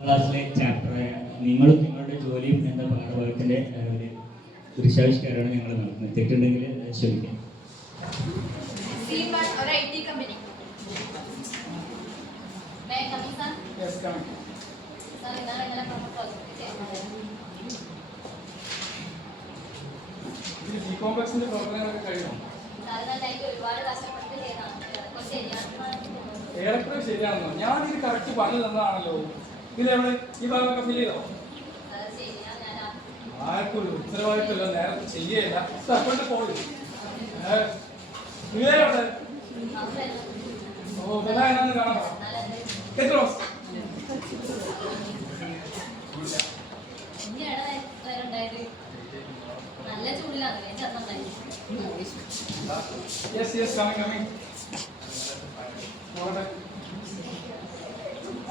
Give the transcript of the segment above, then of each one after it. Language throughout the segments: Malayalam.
ക്ലാസ്സിലെ ചാപ്റ്ററായ നിങ്ങളും നിങ്ങളുടെ ജോലിയും എന്ന പാഠഭാഗത്തിൻ്റെ ഒരു ദൃശ്യാവിഷ്കാരമാണ് ഞങ്ങൾ നടത്തുന്നത്. തെറ്റുണ്ടെങ്കിൽ ശ്രമിക്കാം. ഒരു IT company. May I come in, sir? Yes, come in. Sir, ഇന്നലെ പ്രൊമോട്ട് ഈ ജി കോംപ്ലക്സിന്റെ പ്രവർത്തനങ്ങളൊക്കെ കഴിഞ്ഞോ? സാറിനായിട്ട് ഒരുപാട് കഷ്ടപ്പെട്ട് ചെയ്തതാണ്. ഏറെക്കുറെ ശരിയാണെന്നോ? ഞാൻ ഇത് കറക്റ്റ് പറഞ്ഞു തന്നതാണല്ലോ. ഇതിലെവിടെ ഈ ഭാഗമൊക്കെ ഫിൽ ചെയ്തോ? ആർക്കും ഒരു ഉത്തരവാദിത്തമല്ലോ, നേരത്തെ ചെയ്യയില്ല. കൊണ്ട് പോയി ഇവിടെ ഓ വില എന്നാന്ന് കാണാം. എത്ര ദിവസം നല്ല ചൂടിലാണ്. യെസ് യെസ് കമ്മിങ് കമ്മിങ്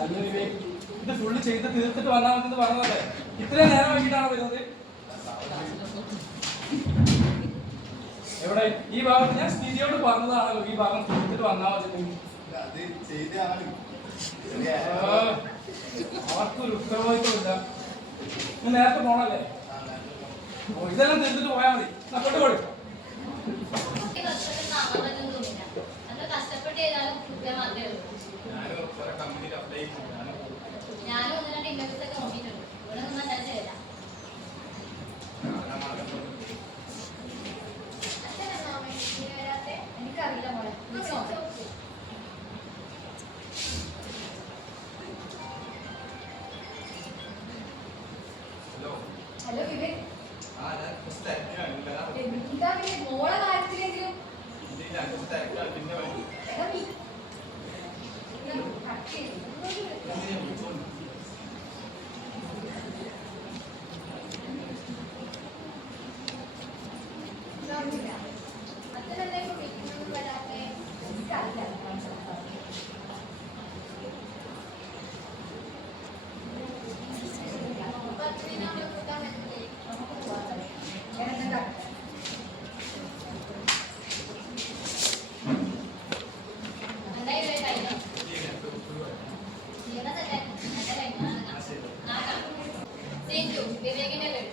അല്ല ഇത് ഫുള്ള് ചെയ്ത് തീർത്തിട്ട് വന്നാൽ മതി പറഞ്ഞതല്ലേ? ഇത്രയും നേരം വൈകിട്ടാണ് വരുന്നത്. എവിടെ ഈ ഭാഗത്ത് ഞാൻ സ്ഥിതിയോട് പറഞ്ഞതാണല്ലോ, ഈ ഭാഗം തീർത്തിട്ട് വന്നാൽ മതി. അവർക്കൊരു ഉത്തരവാദിത്വമില്ല. നേരത്തെ പോണല്ലേ? ഓ ഇതെല്ലാം തീർത്തിട്ട് പോയാൽ മതി. അങ്ങോട്ട് പോയി ഞാനും ഒന്ന് രണ്ട് ഇന്റർവ്യൂസ് ഒക്കെ നോക്കിയിട്ടുണ്ട്. ഇവിടെ ഒന്നും ഞാൻ ചെയ്യില്ല. എനിക്കറിയില്ല മോളെ. ഹലോ വിവേക്, എന്താ മോളെ കാര്യത്തിലെങ്കിലും വിവേകിന്റെ പേര്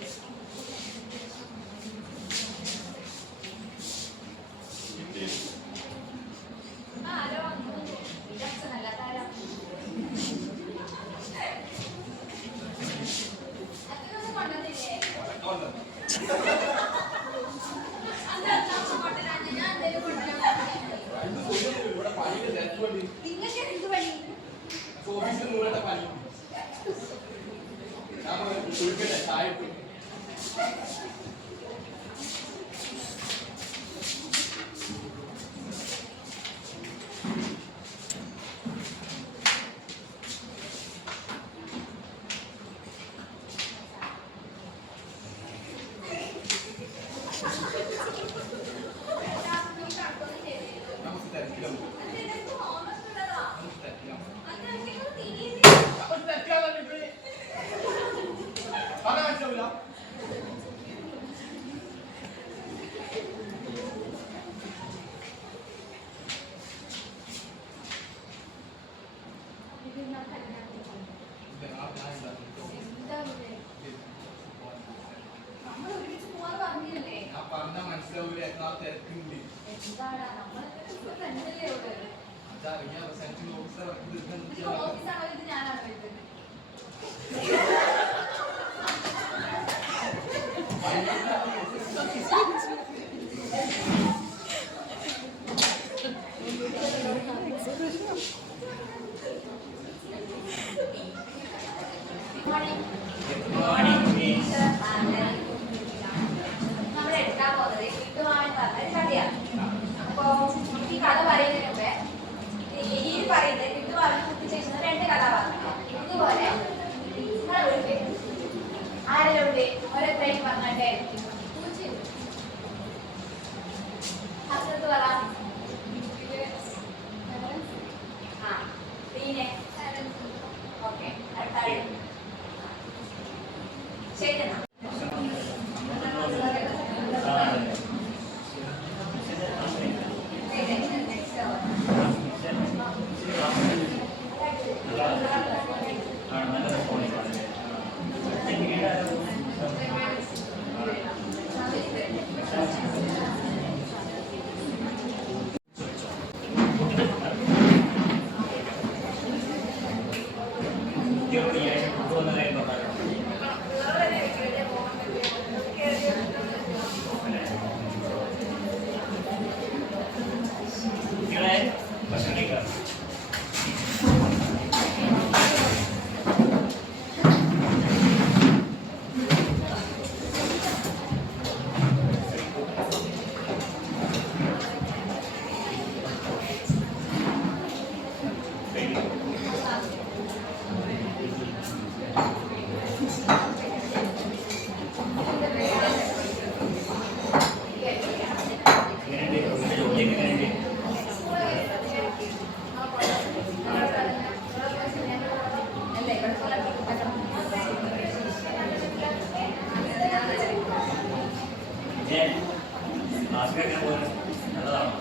ക്ലാസ്സിൽ എങ്ങനെ പോകുന്നത് നല്ലതാണോ?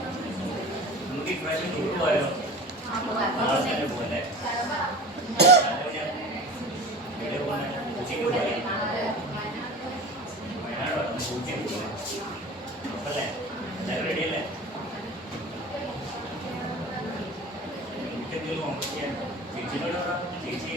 നമുക്ക് ഇപ്രാവശ്യം ടൂർ പോയാലോ? നാളെ തന്നെ പോലെ എവിടെ പോകണേ? ഊട്ടിക്ക് പോയാലോ? വയനാടോ? ഊട്ടിക്ക് പോകണേ അപ്പല്ലേ? എല്ലാവരും റെഡിയല്ലേ? എനിക്കെന്തെങ്കിലും ഹോംവർക്ക് ചെയ്യാൻ ചേച്ചിനോട് ചേച്ചി